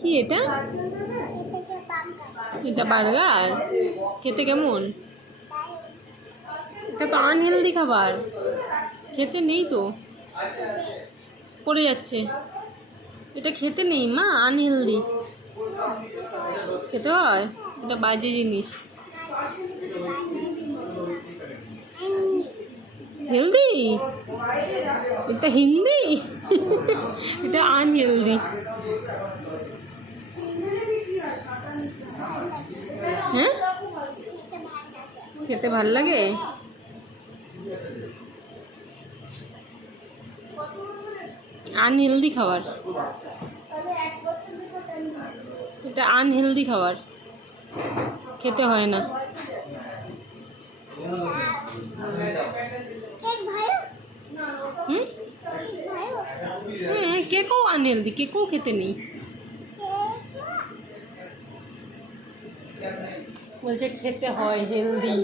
কি এটা? এটা বার্গার? খেতে কেমন? এটা তো আনহেলদি খাবার, খেতে নেই তো, পড়ে যাচ্ছে। এটা খেতে নেই মা, আনহেলদি। খেতে হয়? এটা বাজে জিনিস। হেলদি? এটা হিন্দি? এটা আনহেলদি। হ্যাঁ, খেতে ভাল লাগে? আনহেলদি খাবার, এটা আনহেলদি খাবার, খেতে হয় না। হুম, হ্যাঁ, কেকও আনহেলদি, কেকও খেতে নেই। বলছে খেতে হয় হেলদি।